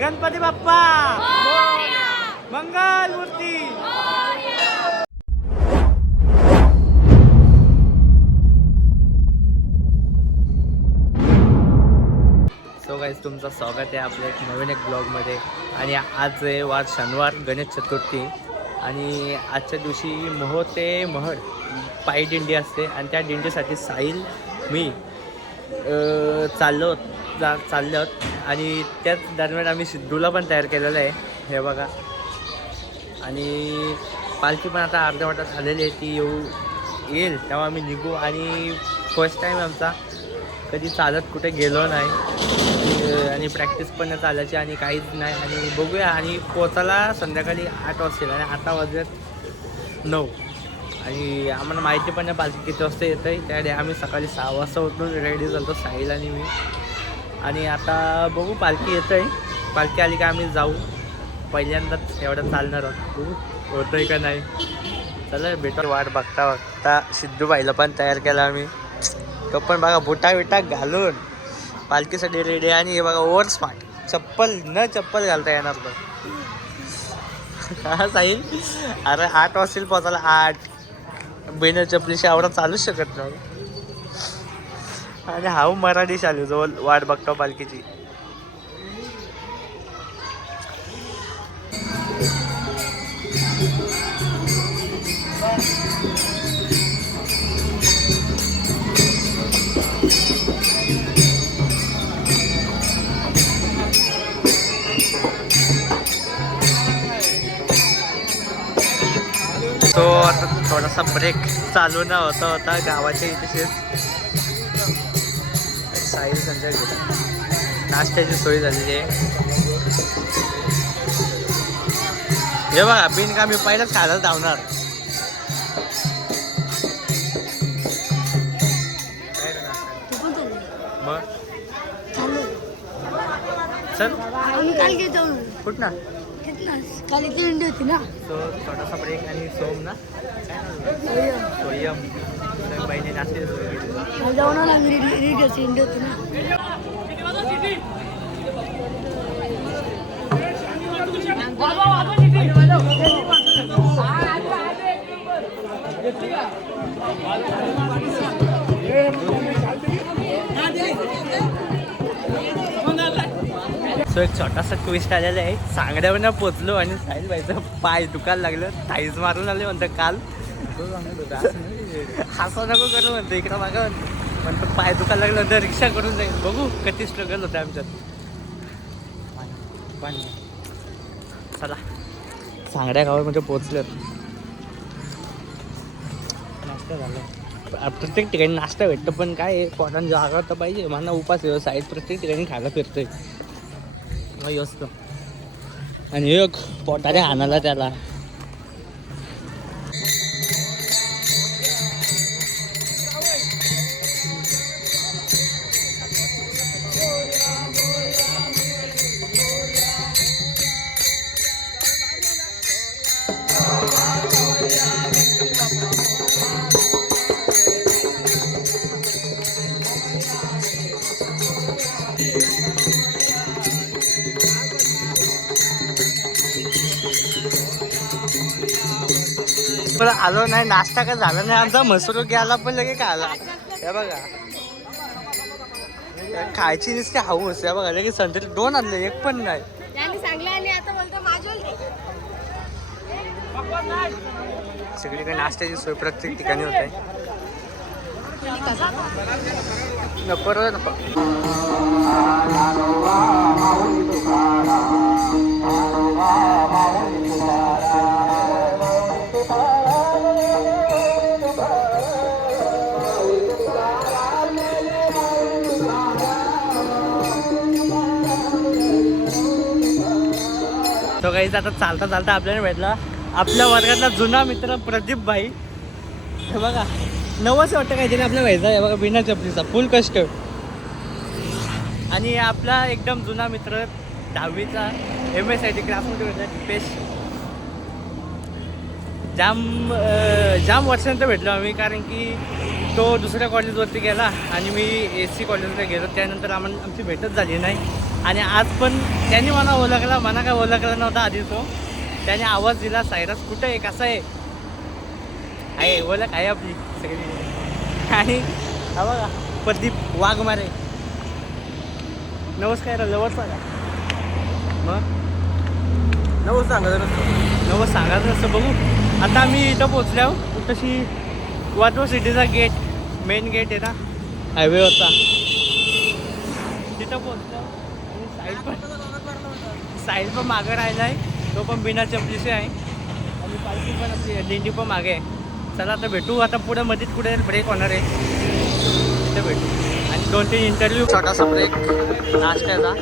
गणपती बाप्पा मंगल मूर्ती. So guys तुमचं स्वागत आहे आपल्या एक नवीन एक ब्लॉगमध्ये. आणि आज आहे वार शनिवार, गणेश चतुर्थी. आणि आजच्या दिवशी मोहो ते महड पायी दिंडी असते आणि त्या दिंडीसाठी साहिल मी चाललो आणि त्याच दरम्यान आम्ही सिद्धूला पण तयार केलेलं आहे, हे बघा. आणि पालखी पण आता अर्ध्या वाटात आलेली आहे, ती येईल तेव्हा आम्ही निघू. आणि फर्स्ट टाईम आमचा, कधी चालत कुठे गेलो नाही आणि प्रॅक्टिस पण चालायची आणि काहीच नाही. आणि बघूया. आणि पोचायला संध्याकाळी 8 वाजतील आणि आता वाजत 9. आणि आम्हाला माहिती पण नाही पालखी किती वाजता येतं आहे. त्यावेळी आम्ही सकाळी 6 वाजता उठून रेडी झालो, साहिल आणि मी. आणि आता बघू पालखी येतं आहे. पालखी आली का आम्ही जाऊ. पहिल्यांदाच एवढं चालणार आहोत, बघू होतं आहे का नाही. चला भेटू. वाट बघता सिद्धू बाईला पण तयार केला आम्ही. तो पण बघा बुटा घालून पालखीसाठी रेडी. आणि हे बघा ओव्हर स्मार्ट, चप्पल घालता येणार पण. हा साहिल, अरे 8 वाजतील पोचायला. 8 बिना चपलीशी आवडा चालूच शकत नाही. आणि हा मराठी शालू जवळ वाट बघतो पालखीची. तो आता थोडासा ब्रेक चालू न होता गावाच्या इथेच साहिल संजय नाश्त्याची सोय झालेली आहे. हे बघा बिनका मी पहिलाच खायला धावणार. मग चल कुठ ना होती ना. सो थोडासा ब्रेक. आणि सोम ना सोयम बहिणी नाश्ते जाऊन होती ना. सो एक छोटासा ट्विस्ट आलेला आहे. सांगड्यावर पोचलो आणि साहिल बाईचं पाय दुखायला लागलं. थाईज मारून आले म्हणतं काल. हसं नको करू म्हणतो, इकडं मागं म्हणतो पाय दुखायला लागलं तर रिक्षा करून जाईल. बघू किती स्ट्रगल होतं आमच्यात. चला सांगड्या गावामध्ये पोचलं. नाश्ता झाला. प्रत्येक ठिकाणी नाश्ता भेटतो पण काय पोटाने जागा तर पाहिजे. मला उपास साईड प्रत्येक ठिकाणी खायला फिरतोय असतं. आणि एक पोटाने हाणाला त्याला. पण आलो नाही, नाश्ता का झाला नाही आमचा. मसूर घ्यायला पण लगे खायला. हे बघा खायची नुसती हाऊस. हे बघा लगे संत्री 2 आणले, एक पण नाही. सगळीकडे नाश्त्याची सोय प्रत्येक ठिकाणी होत आहे. नको रे नको. तो काही आता चालता आपल्याला भेटला आपल्या वर्गातला जुना मित्र प्रदीप भाई. हे बघा 9च वाटतं काहीतरी आपल्या व्हायचा. हे बघा बिना चपलीचा फुल कष्ट. आणि आपला एकदम जुना मित्र 10वीचा MSIT क्लासमध्ये होता दीपेश. जाम वर्षानंतर भेटलो आम्ही, कारण की तो दुसऱ्या कॉलेजवरती गेला आणि मी AC कॉलेजला गेलो. त्यानंतर आमची भेटच झाली नाही. आणि आज पण त्यांनी मला ओळखला, मला काय ओळखला नव्हता आधी तो. त्याने आवाज दिला, सायरस कुठं आहे, कसं आहे ओळख आहे आपली सगळी. आणि हा बघा प्रदीप वाघमारे, नमस्कार जवळचा का मग नवस सांगायचं नसतं. बघू आता आम्ही इथं पोचल्यावर तशी वाटो सिटीचा गेट, मेन गेट आहे ना हायवेवरचा, तिथं पोचलो. आणि साईड पण मागं राहिला आहे, तो पण बिना चपलीचे आहे. आणि पालखी पण आपली दिंडी पण मागे आहे. चला आता भेटू, आता पुढं मध्येच कुठे ब्रेक होणार आहे, तिथे भेटू. आणि 2-3 इंटरव्ह्यू, छोटासा ब्रेक नाश्त्याचा.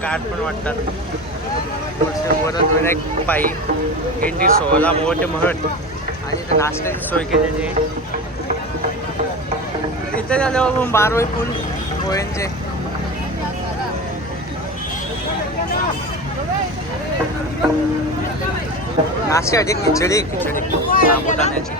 कार्ड पण वाटतात. वरद विनायक पायी इंडी 16 मोठे महट आणि इथं नाश्त्याची सोय केलेली आहे. इथे झाल्यावर मग बारवई पूल पोहेंचे. नाश्त्यासाठी खिचडी साबुदाण्याची.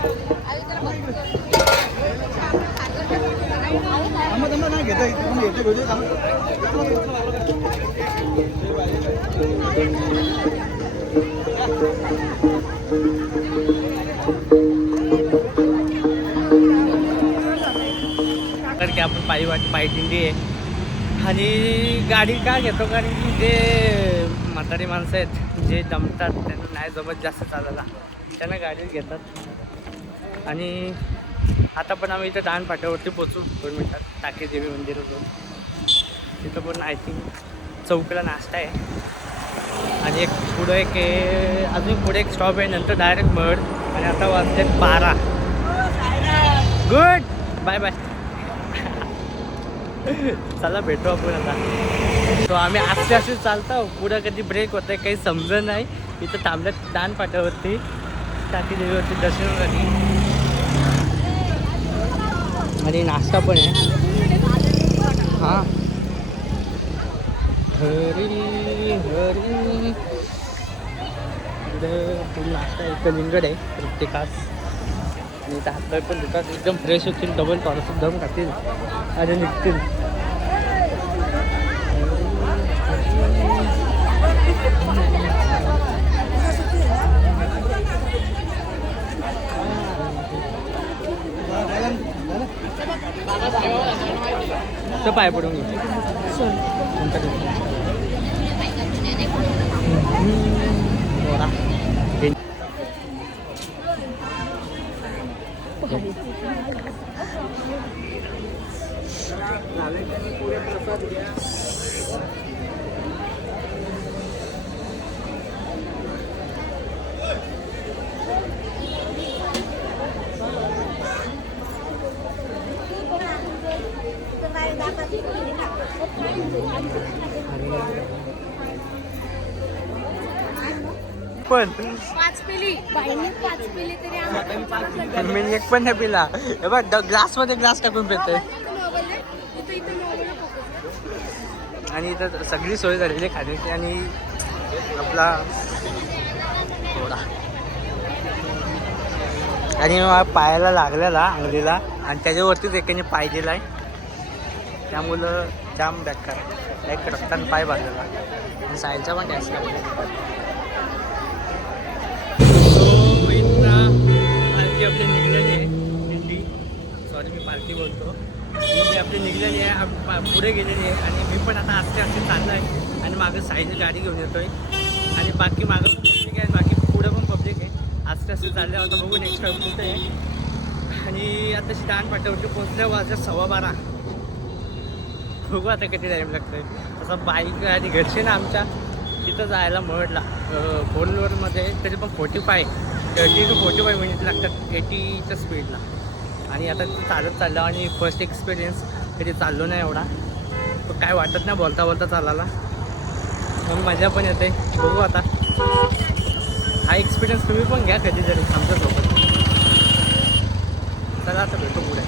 कारण की आपण पायी दिंडी आहे. आणि गाडी का घेतो, कारण की जे म्हातारी माणसं आहेत, जे जमतात, त्यांना नाही जमत जास्त चालायला, त्यांना गाडीच घेतात. आणि आता पण आम्ही इथं दान फाट्यावरती पोचू 2 मिनटात, टाके देवी मंदिरातून. तिथं पण आय थिंक चौकीला नाश्ता आहे. आणि एक पुढं अजून पुढे एक स्टॉप आहे, नंतर डायरेक्ट मड. आणि आता वाजते 12. Good bye bye. चला भेटू आपण आता. तो आम्ही असे चालतो, पुढं कधी ब्रेक होतं काही समजत नाही. इथं थांबल्यात दान फाट्यावरती, टाकी देवीवरती दर्शनासाठी. आणि नाश्ता पण आहे. हां हरी हरी फुल नाश्ता इथं लिंगड आहे प्रत्येकास. आणि इथं हातपाय पण दुखात एकदम फ्रेश होतील, डबल थोडंसं दम खातील आणि निघतील. तर पाय पडून घेऊ. पण 5 पेली बाईने 5 पेली तरी मी एक पण नाही पिला. हे बघ ग्लास मध्ये ग्लास टाकून पितोय. आणि इथं सगळी सोय झालेली आहे खाण्याची. आणि आपला थोडा आणि पायाला लागलेला अंगलीला, आणि त्याच्यावरतीच एकाने पाय दिला आहे, त्यामुळं जाम बेकार एक रक्तान पाय बांधलेला. आणि साईडचा पण गॅस लागला. पालखी आपली निघलेली आहे, दिंडी, सॉरी मी पालखी बोलतो, दिंडी आपली निघलेली आहे, पुढे गेलेली आहे. आणि मी पण आता आस्ते चाललो आहे. आणि मागं साईडची गाडी घेऊन येतोय. आणि बाकी मागं पण पब्लिक आहे, बाकी पुढे पण पब्लिक आहे. आस्ते चाललं. आता बघू नेक्स्ट टाईम कुठे आहे. आणि आता दान फाट्यावरती पोचल्या वाजल्या 12:15. बघू आता किती टाईम लागतोय. तसं बाईक आणि घरचे ना आमच्या तिथं जायला मडला 4-wheelerमध्ये तरी पण 30 to 45 मिनिट लागतात 80च्या स्पीडला. आणि आता चालत चाललं. आणि फर्स्ट एक्सपिरियन्स कधी चाललो नाही एवढा, पण काय वाटत नाही बोलता चालायला, मग मजा पण येते. बघू आता, हा एक्सपिरियन्स तुम्ही पण घ्या कधीतरी आमच्यासोबत. चला आता भेटू पुढे.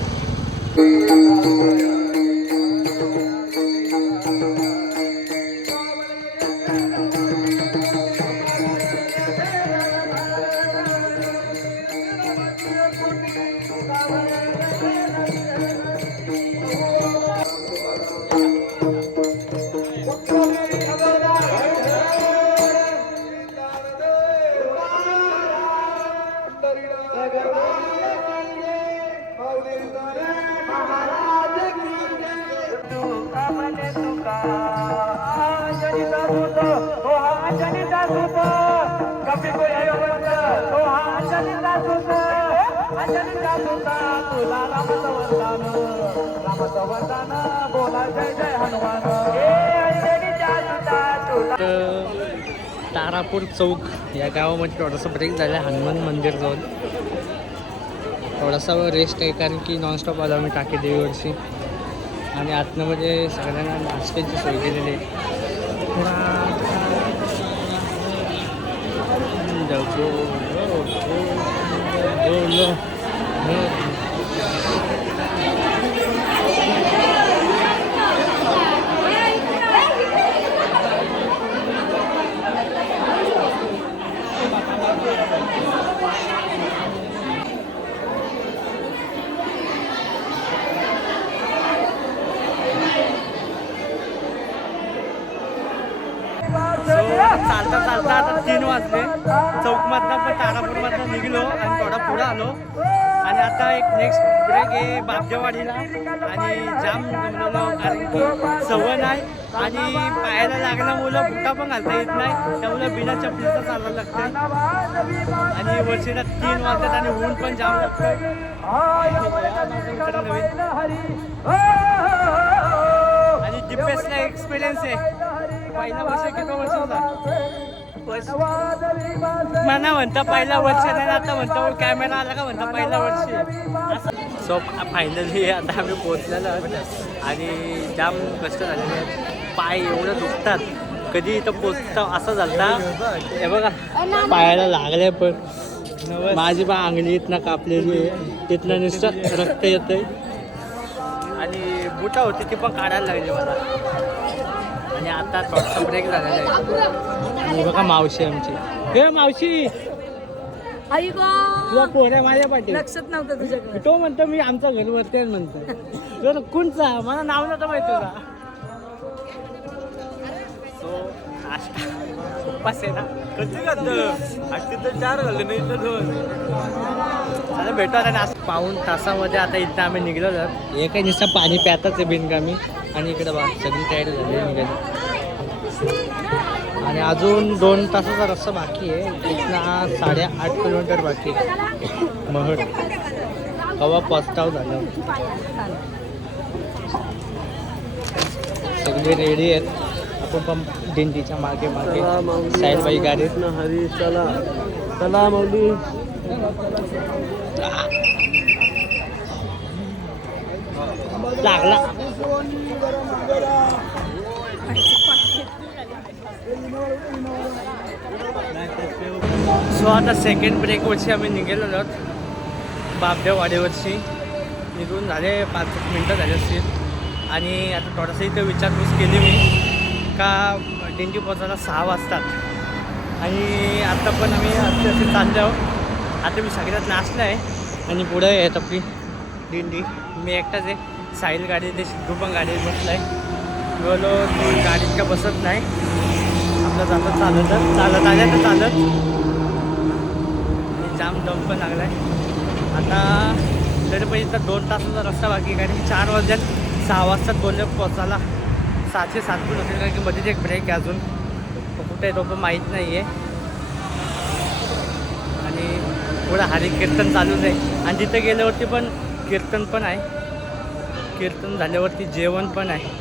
तारापूर चौक या गावामध्ये थोडासा ब्रेक झाला आहे हनुमान मंदिर जाऊन. थोडासा रेस्ट आहे कारण की नॉनस्टॉप आलो आम्ही टाकी देवीवरची आणि आतमध्ये सगळ्यांना नाश्त्याची सोय केलेली आहे. चालता चालता आता 3 वाजले. चौकमधनं पण तारापूरमधनं निघलो आणि थोडा पुढं आलो आणि आता एक नेक्स्ट ब्रेक आहे बापदेवाडीला आणि जाम जमलेलो कारण की सवय नाही आणि पायाला लागल्यामुळं बुटा पण घालता येत नाही त्यामुळं बिना चपलीचं चालायला लागतं आणि वर्षीला 3 वाजतात आणि ऊन पण जाम लागतं. आणि जीपीएसला एक्सपिरियन्स आहे. पहिला वर्ष किती वर्ष म्हणा म्हणता पहिला वर्ष नाही आता म्हणता कॅमेरा आला का म्हणता पहिला वर्ष. सो फायनली आता आम्ही पोहोचलेलो आणि जाम कष्ट झालेले आहेत. पाय एवढं दुखतात कधी इथं पोचता असं झालं. हे बघा पायाला लागले पण माझी बा अंगली इथनं कापलेली आहे तिथनं नुसतं रक्त येतंय आणि बुटा होती ती पण काढायला लागली मला. आणि आता थोडासा ब्रेक झालेला आहे. आणि बघा मावशी आमची हे मावशी तुझा पोऱ्या माझ्या पाठी लक्षात नव्हतं तुझ्याकडे. तो म्हणतो मी आमचा घर वरती म्हणतो तर कोणचा मला नाव नव्हतं माहिती तुला. सो नाश्ता उपास आहे ना कधी तर 4 झाले नाही तर 2 आता भेटू. आता नाश्ता पाऊण तासामध्ये आता इथं आम्ही निघलो तर एक नुसतं पाणी प्याताच आहे बिनकामी आणि इकडे बा सगळी तयारी झाली निघाली आणि अजून 2 तासाचा रस्ता बाकी आहे. इथनं 8.5 किलोमीटर बाकी आहे महड कवा पस्ताव झालं. सगळे रेडी आहेत. आपण पण दिंडीच्या मागे मागे साईडबाई गाडीत हरी चला चला माऊली लागला. सो आता सेकंड ब्रेकवरची आम्ही निघेलो आहोत बापदेवाडीवरची. निघून झाले 5 मिनटं झाले असतील आणि आता थोडासा इथं विचारपूस केली मी का दिंडी पोचायला 6 वाजतात आणि आता पण आम्ही असे चाललो आहोत. आता मी सगळ्यात नाचलं आहे आणि पुढं येत आपली दिंडी. मी एकटाच आहे. साहिल गाडी ते सिद्धू पण गाडीत बसला आहे. बोलो गाडीत का बसत नाही आपलं जातं चालत आल्या तर चालत जाम दम पण लागला आहे. आता तरी पण इथं 2 तासाचा रस्ता बाकी कारण की 4 वाजल्यात 6 वाजताच बोलले पोचायला. 7 ते 7 पण होते कारण की मध्येच एक ब्रेक आहे अजून कुठे आहे तो पण माहीत नाही आहे. आणि पुढं हरी कीर्तन चालूच आहे आणि तिथं गेल्यावरती पण कीर्तन पण आहे. कीर्तन झाल्यावरती जेवण पण आहे.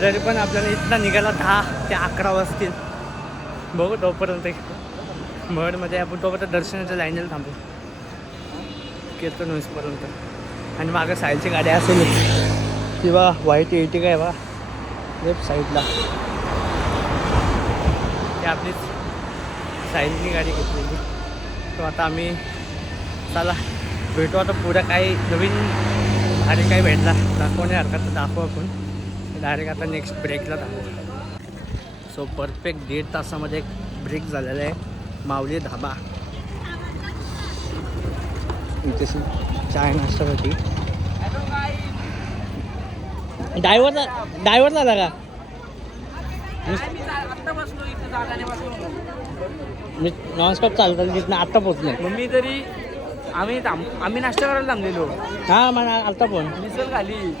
तरी पण आपल्याला इथनं निघायला 10 ते 11 वाजतील. बघू तोपर्यंत महडमध्ये आपण तोपर्यंत दर्शनाच्या लाईनला थांबू कीर्तन होईपर्यंत. आणि मागं साईडची गाडी असेल किंवा व्हाईट एटी काय बा लेफ्ट साईडला ते आपलीच साईडनी गाडी घेतलेली. तो आता आम्ही चला भेटू आता पुढं काही नवीन आणि काही भेटला दाखवण्यासारखं दाखवू आपण. डायरेक्ट आता नेक्स्ट ब्रेकला दाखवू. सो परफेक्ट 1.5 तासामध्ये एक ब्रेक झालेला आहे माऊली धाबा. इथे चाय नाश्त्यासाठी ड्रायव्हर झाला का मी नॉनस्टॉप चालतात तिथनं आत्ता पोचले. मम्मी तरी आम्ही नाश्ता करायला थांबलेलो. हां मला आत्ता फोन मिसल खाली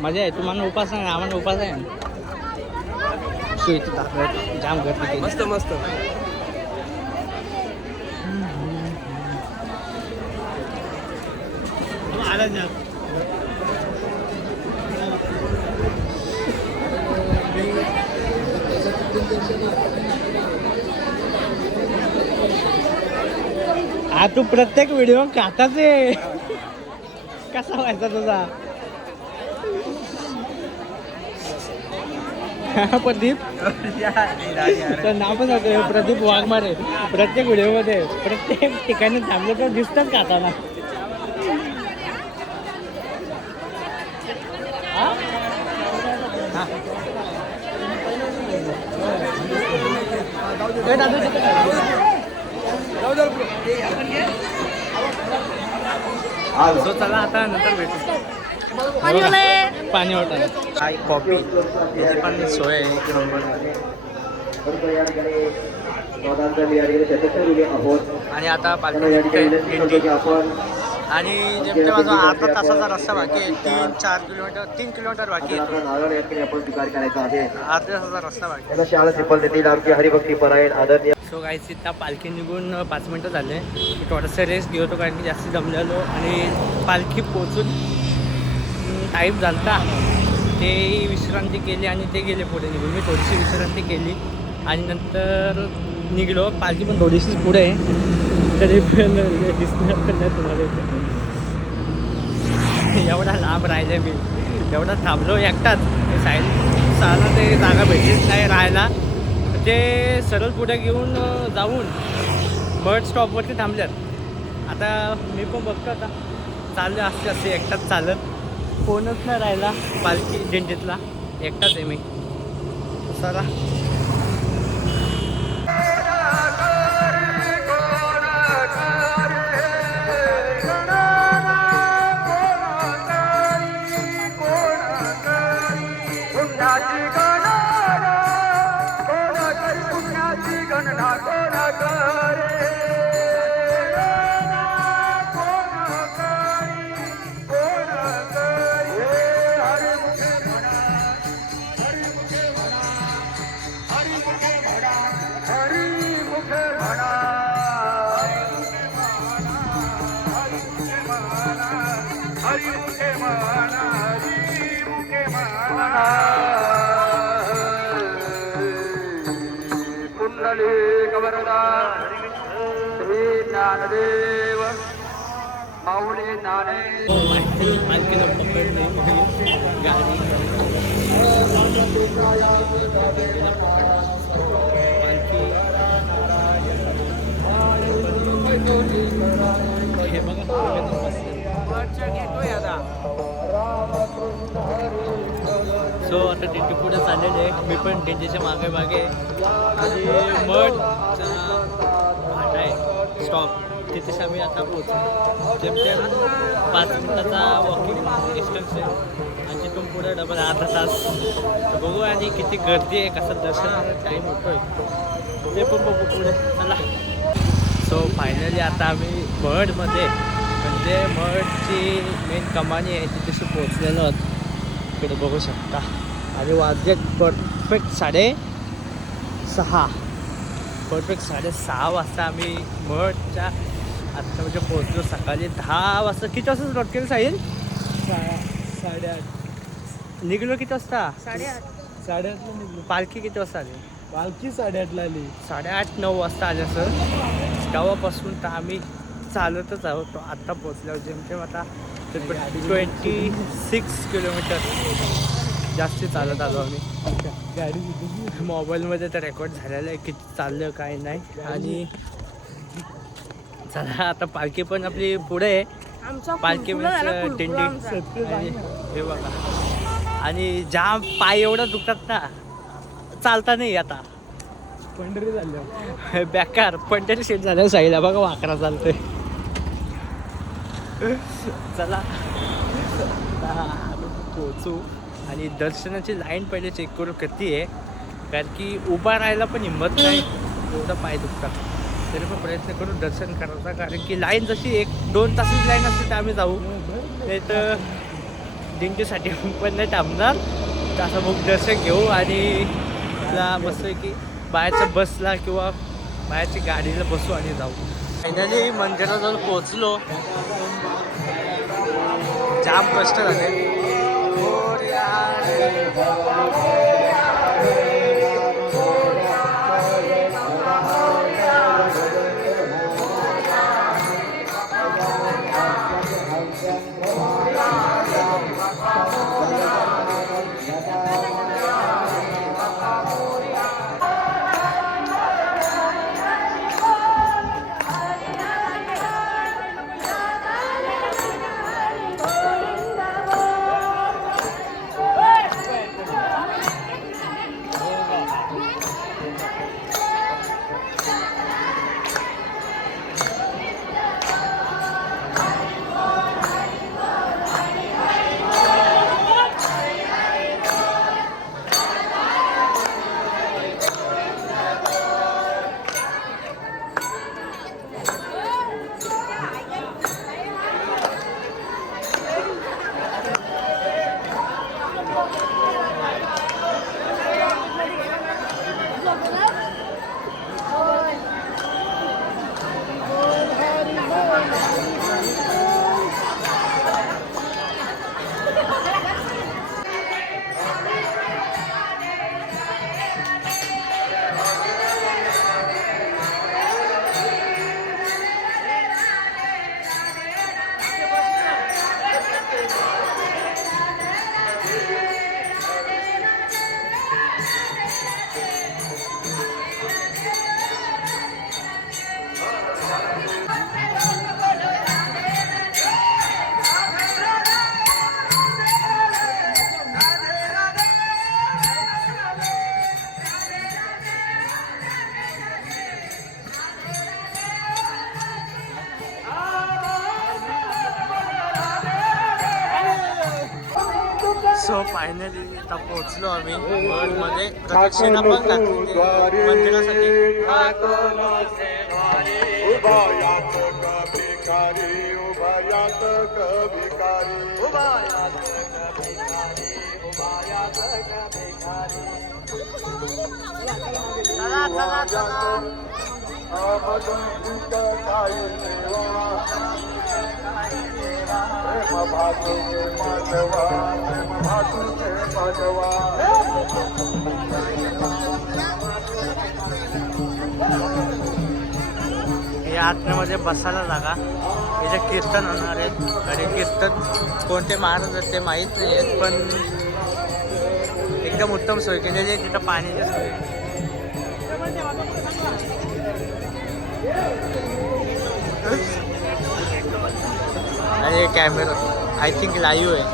मजा आहे. तुम्हाला उपास आहे आम्हाला उपास आहे. सुईत जाम गर्दी मस्त मस्त हा तू प्रत्येक व्हिडिओ खाताच आहे. कसा व्हायचा तुझा प्रदीप तर नाव पण सांगतो प्रदीप वाघमारे. प्रत्येक व्हिडिओमध्ये प्रत्येक ठिकाणी थांबलं तर दिसतात खाताना. सो चला आता नंतर भेटू. पाणी वाटा काय कॉफी याची पण सोय आहे एक नंबर. आणि आता पालखी आणि जेमते माझा अर्धा तासाचा रस्ता बाकी आहे. 3 किलोमीटर बाकी आहे. अर्ध्या तासाचा रस्ता बाकी. सो काही तिथं पालखी निघून 5 मिनटं झाले. मी थोडासा रेस्ट घेऊ होतो कारण की जास्त जमलेलो आणि पालखी पोचून टाईम झाला. ते विश्रांती केली आणि ते गेले पुढे निघून. मी थोडीशी विश्रांती केली आणि नंतर निघलो. पालखी पण थोडीशीच पुढे आहे तरी पण दिसणार पण नाही तुम्हाला इथे. एवढा लांब राहिले मी एवढा थांबलो एकटाच. सायला ते जागा भेटलीच नाही राहायला. ते सरळ पुढे घेऊन जाऊन बस स्टॉपवरती थांबल्यात. आता मी पण बघतो आता चाललं असते असे एकटाच चालत. कोणच नाही राहिला पालखी दिंडीतला. एकटाच आहे मी. चला पालखीला पकडले गाडी. हे बघा सो आता टेंटी पुढे चाललेले आहे. मी पण टेंटीच्या मागे मागे आणि मठचा भाटा आहे स्टॉप तिथेच आम्ही आता पोहोचू. जेमतेम 5 मिनिटाचा वॉकिंग डिस्टन्स आहे आणि तिथून पुढे डबल अर्धा तास. तर बघू आणि किती गर्दी आहे कसं दर्शनाला टाईम होतो आहे ते पण बघू पुढे. चला सो फायनली आता आम्ही मठमध्ये म्हणजे मठची मेन कमानी आहे तिथेशी पोहोचलेलो आहोत. इकडे बघू शकता आणि वाजले परफेक्ट 6:30. परफेक्ट 6:30 वाजता आम्ही मठच्या आत्ता म्हणजे पोहोचलो. सकाळी 10 वाजता. किती वाजता स्लॉट केलं साहिल? 8:30 निघलो. किती वाजता? 8:30 निघलो. पालखी किती वाजता आली? पालखी 8:30 आली. 8:30-9 वाजता आल्या सर. तेव्हापासून तर आम्ही चालतच आहोत. आत्ता पोचल्यावर जेमतेम आता 26 किलोमीटर जास्ती चालत आलो आम्ही. गाडी मोबाईलमध्ये तर रेकॉर्ड झालेलं आहे किती चाललं काय नाही. आणि चला आता पालखी पण आपली पुढे आहे. पालखी मीन्स दिंडी आणि हे बघा आणि जाम पाय एवढं दुखतात ना चालता नाही आता. पंढरी झालं बेकार पंढरी शेट झालं. साईला बघा वाकरा चालतोय. चला आम्ही पोचू आणि दर्शनाची लाईन पहिले चेक करू किती आहे कारण की उभा राहायला पण हिंमत नाही एवढं पाय दुखतात. तरी पण प्रयत्न करू दर्शन करायचा कारण की लाईन जशी 1-2 तासाची लाईन असते तर आम्ही जाऊ. नाही तर दिंडीसाठी पण नाही थांबणार. असं मग दर्शन घेऊ आणि आपला बसतोय की बाहेरच्या बसला किंवा बाहेरच्या गाडीला बसू आणि जाऊ. फायनली मंदिराजवळ पोहोचलो. जाम कष्ट झाले. सो फायनली आता पोहोचलो आम्ही मध्ये. प्रदक्षिणा पण लागते मंदिरासाठी. चला चला चला. या आत्म्यामध्ये बसायला जागा. इथे कीर्तन होणार आहेत आणि कीर्तन कोणते महाराज आहेत ते माहीत नाही आहेत, पण एकदम उत्तम सोय केलेली आहे. तिथं पाण्याची सोय. आणि कॅमेरा आय थिंक लाईव्ह आहे.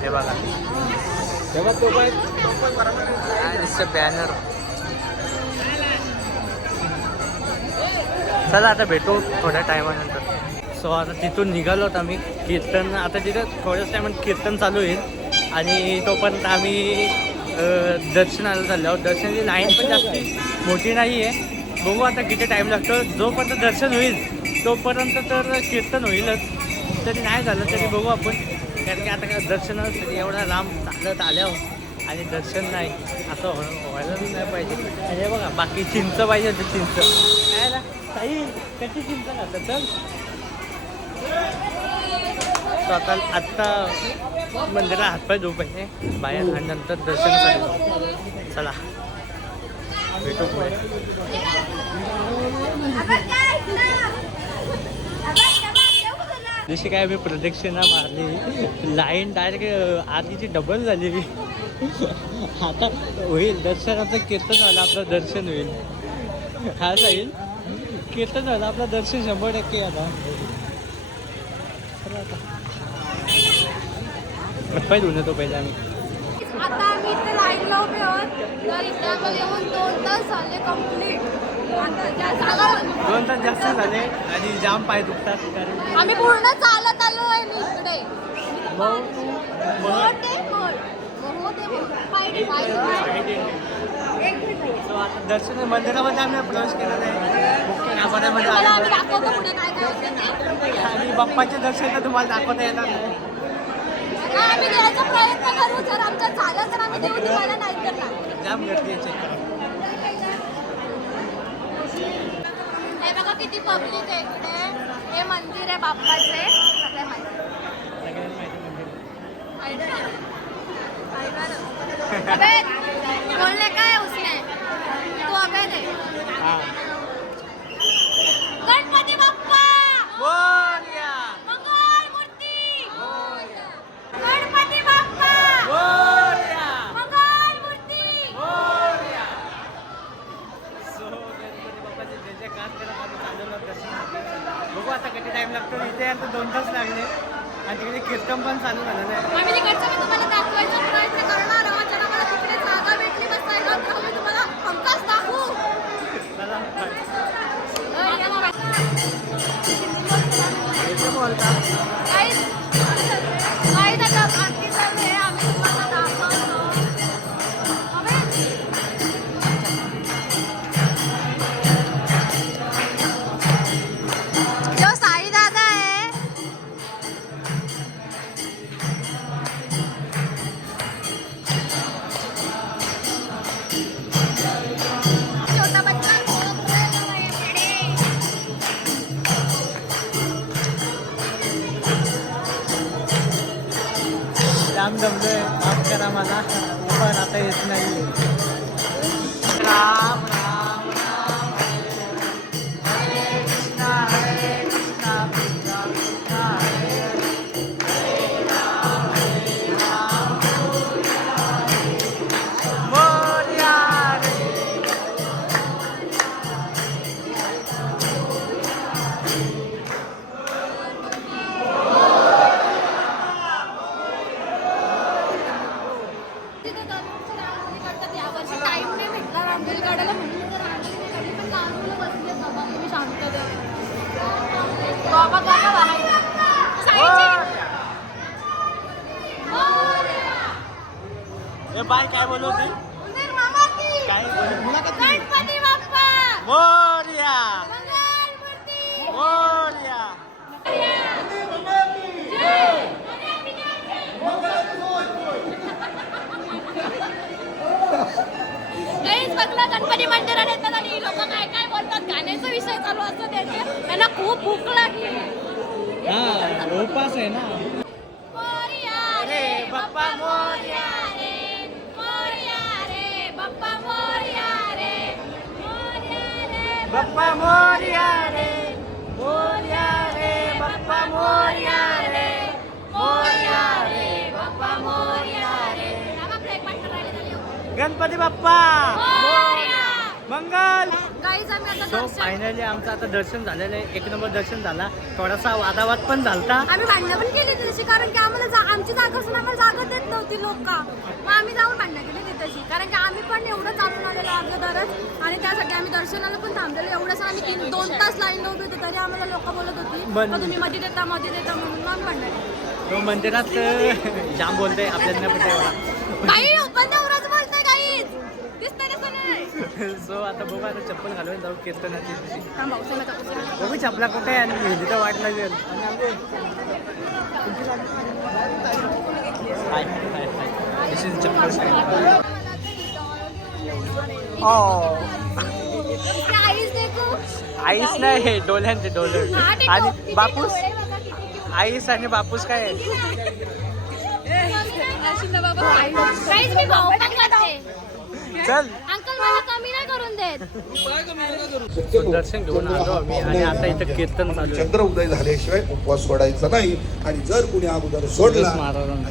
हे बघा बॅनर. चला आता भेटू थोड्या टायमानंतर. सो आता तिथून निघालोत आम्ही. कीर्तन आता तिथं थोड्याच टायमात कीर्तन चालू होईल आणि तोपर्यंत आम्ही दर्शनाला चाललो आहोत. दर्शनाची लाईन पण जास्त मोठी नाही आहे. बघू आता किती टाईम लागतो. जोपर्यंत दर्शन होईल तोपर्यंत तर कीर्तन होईलच. तरी नाही झालं तरी बघू आपण. कारण की आता काय दर्शनासाठी एवढा लांब चालत आल्यावर आणि दर्शन नाही असं व्हायला नाही पाहिजे. आणि हे बघा बाकी चिंच पाहिजे होतं. चिंच काय ना ताई कशी चिंच लागतं. तर स्वतः आत्ता मंदिरात हातपाय धुवू पाहिजे बाहेर आणि नंतर दर्शन चालू. चला भेटू पुढे. जशी काय मी प्रदक्षिणा मारली, लाईन डायरेक्ट आधीची डबल झाली. आता होईल दर्शनाचं. कीर्तन झालं आपलं दर्शन होईल. हा जाईल कीर्तन झालं आपलं दर्शन 100% आता. पाय धुवून येतो पहिले आम्ही. आता आम्ही इथे लाईनला उभे आहोत. तर इथे आम्हाला येऊन 2 तास झाले कंप्लीट. 2 तास जास्त झाले आणि जाम पाय दुखतात. कारण आम्ही पूर्ण चालत आलो आहे मी इकडे. दर्शन मंदिरामध्ये आम्ही प्रवेश केला नाही. मुख्य गाभाऱ्यामध्ये आणि बाप्पाचे दर्शन तर तुम्हाला दाखवता येणार नाही. आम्ही द्यायचा प्रयत्न करू. जर आमच्या झालं तर आम्ही देऊ, तुम्हाला नाही तर जाम गर्दी आहे. किती पब्लिक आहे इकडे. हे मंदिर आहे बाप्पाचे. सगळे माहिती. अबे, बोलने का है उसने? तू अबे दे. गणपती बाप्पा मोरया. मंगल मूर्ती. गणपती बाप्पा मोरया. मंगल मूर्ती. मोरया. सो गणपती बाप्पाचे जे जे काम करत आम्ही चालवलं दर्शनासाठी. बघू आता किती टाइम लागतो. इथे आता 2 तास लागले आणि तिकडे कीर्तन पण चालू झालेलं आहे. आम्ही तिकडचं मी तुम्हाला दाखवायचा प्रयत्न करणार आहोत. जर आम्हाला तिकडे जागा भेटली बसायला तर आम्ही तुम्हाला हमखास दाखवू. चला. Guys, आता आरती चालू आहे. आम्ही तुम्हाला दाखवतो. अबे, जो साई दादा आहे छोटा बच्चा जाम दमलोय. माफ करा मला पण आता येत नाही. राम राम राम हरे कृष्णा कृष्णा कृष्णा हरे राम मोरया रे. तिथे दरवर्षी रांगोळी काढतात. यावर्षी टाइम नाही भेटला रांगोळी काढायला म्हणून तर रांगोळी नाही काढली. पण लहान मुलं बसली आहेत बाबा. तुम्ही शांत द्या. बाबा काका बाहेर. साईची. मोरया. ए बाय काय बोलवते? उंदीर मामा की. काय गणपती बाप्पा मोरया. मंगल मूर्ती. मोरया. काहीच बघलं गणपती मंदिरात येतात आणि लोक काय काय बोलतात. गाण्याचा विषय चालू असतो त्यांचे. त्यांना खूप भूक लागली. हा उपास आहे ना. मोरया रे बाप्पा मोरया रे. मोरया रे बाप्पा मोरया रे. मोरया रे बाप्पा मोरया रे. मोरया रे बाप्पा मोरया रे. मोरया रे बाप्पा मोरया रे. बाबा ब्रेक पार्टनर राहिले झाले. गणपती बाप्पा मोरया. मंगल. गाईज आम्ही आता सो दर्शन फायनली आमचं आता दर्शन झालेलं आहे. 1 नंबर दर्शन झाला. थोडासा वादावाद पण झालता. आम्ही भांडणं पण केली तशी. कारण की आम्हाला आमची जागा असून आम्हाला जागा देत नव्हती लोक. मग आम्ही जाऊन भांडणं केली तिथेशी. कारण की आम्ही पण एवढं चालून आलेलो अगोदरच आणि त्यासाठी आम्ही दर्शनाला पण थांबलेलो. एवढंच आम्ही 2 तास लाईन उभे होतो तरी आम्हाला लोक बोलत होती बंद. का तुम्ही मध्ये देता म्हणून मग आम्ही भांडण केली. तो मंदिरात जाम बोलते आपल्याला पण तेवढा. काही पण तेवढंच बोलतंय काहीच दिसतंय ना सगळं. सो आता बघू आता चप्पल घालून जाऊ कीर्तनाची. थांबा, उचलला जातो, उचलला. बघू चपला कुठे आहे आणि मेहंदी तर वाट लागेल. दिस इज चप्पल साईड. आईस देखो. आईस नाही डोल्यांचे डोलर. हा, ते आणि टोपीचे बापूस. डोळे बघा किती. आईस आणि बापूस काय आहे? काहीच मी भाऊ पण करते. चल. अंकल मला कमी नाही करून देत. So, दर्शन घेऊन आलो आम्ही आणि आता इथं कीर्तन चालू आहे. चंद्र उदय झाल्याशिवाय उपवास सोडायचा नाही. आणि जर कुणी अगोदर सोडला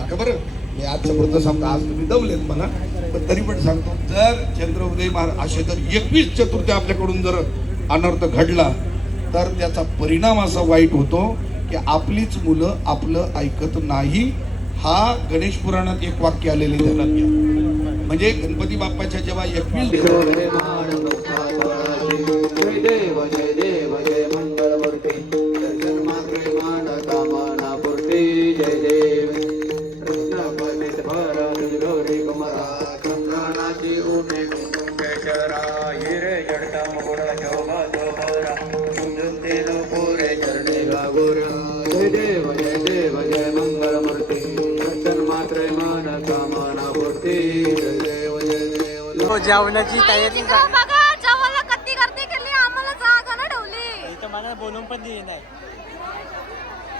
ऐका बरं, मी आजच्या पुरतं सांगतो. आज तुम्ही दमलेत मला पण तरी पण सांगतो. जर चंद्र उदय असे जर 21 चतुर्थी आपल्याकडून जर अनर्थ घडला तर त्याचा परिणाम असा वाईट होतो की आपलीच मुलं आपलं ऐकत नाही. हा गणेश पुराणात एक वाक्य आलेले ध्यानात घ्या. म्हणजे गणपती बाप्पाच्या जेव्हा 21 जय देव जय देव जय मंगल मूर्ती दर्शन मात्रे मान कामना पूर्ती. जय देव कृष्ण पंडित भरत गौरी कुमारा संगणाची उमे कुंकेश्वरा हिरे जडता मुकुट शोभा शोभरा सुंदते लोपुरे चरणे गागुर. जय देव जय मंगल मूर्ती दर्शन मात्रे मान कामना पूर्ती. जय देव जय देव. जेवणाची तयारी बघा जेवायला कत्ती करते केली आम्हाला जागा ना ठेवली. इथं मला नाही.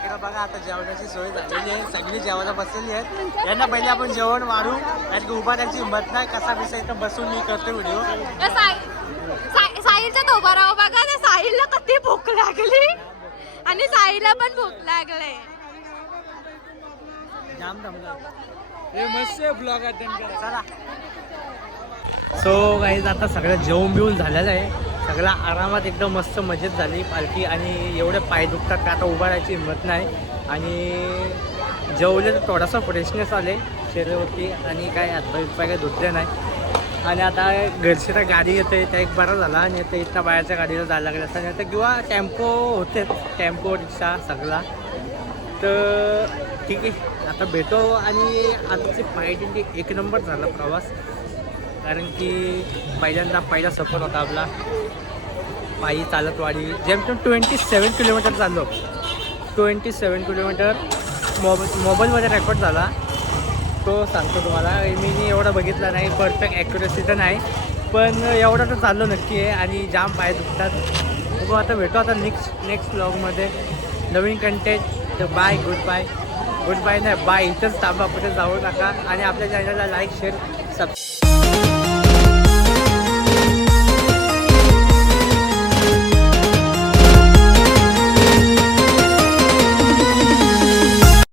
इकडं बघा आता जेवणाची सोय झालेली आहे, सगळी जेवायला बसलेली आहेत. यांना पहिले आपण जेवण वाढू, कारण की उभा त्याची हिंमत नाही. कसा बिसा इथं बसून मी करतो व्हिडिओ. साहिलचा तो उभा राहा बघा ना, साहिलला किती भूक लागली आणि साहिलला पण भूक लागले. जाम दमला. हे मस्त ब्लॉग अटेंड करा. चला. सो गाईज आता सगळं जेवण बिवून झालेलं आहे. सगळं आरामात एकदम मस्त मजेत झाली पालखी. आणि एवढे पाय दुखतात का आता उभा राहायची हिंमत नाही. आणि जेवले तर थोडासा फ्रेशनेस आले शरीरावरती आणि काय हातपाय काय धुतले नाही. आणि आता घरची तर गाडी येते त्या एक बरा झाला. आणि आता इथं बाहेरच्या गाडीला जायला लागलं असतं नाही तर किंवा टेम्पो होते, टेम्पो रिक्षा सगळा. तर ठीक आहे आता भेटो. आणि आजची पायदिंडी एक नंबर झाला प्रवास, कारण की पहिला सफर होता आपला पायी चालतवाडी. जेमतेम 27 किलोमीटर चाललो. 27 किलोमीटर मोबाईलमध्ये रेकॉर्ड झाला, तो सांगतो तुम्हाला. मी एवढा बघितला नाही, परफेक्ट ॲक्युरेसी तर नाही, पण एवढं तर चाललो नक्की आहे. आणि जाम पाय दुखतात. बघू आता भेटू आता नेक्स्ट ब्लॉगमध्ये नवीन कंटेंट. तर बाय, गुड बाय नाही बाय. इथंच थांबा, कुठे जाऊ नका. आणि आपल्या चॅनलला लाईक शेअर सबस्क्राईब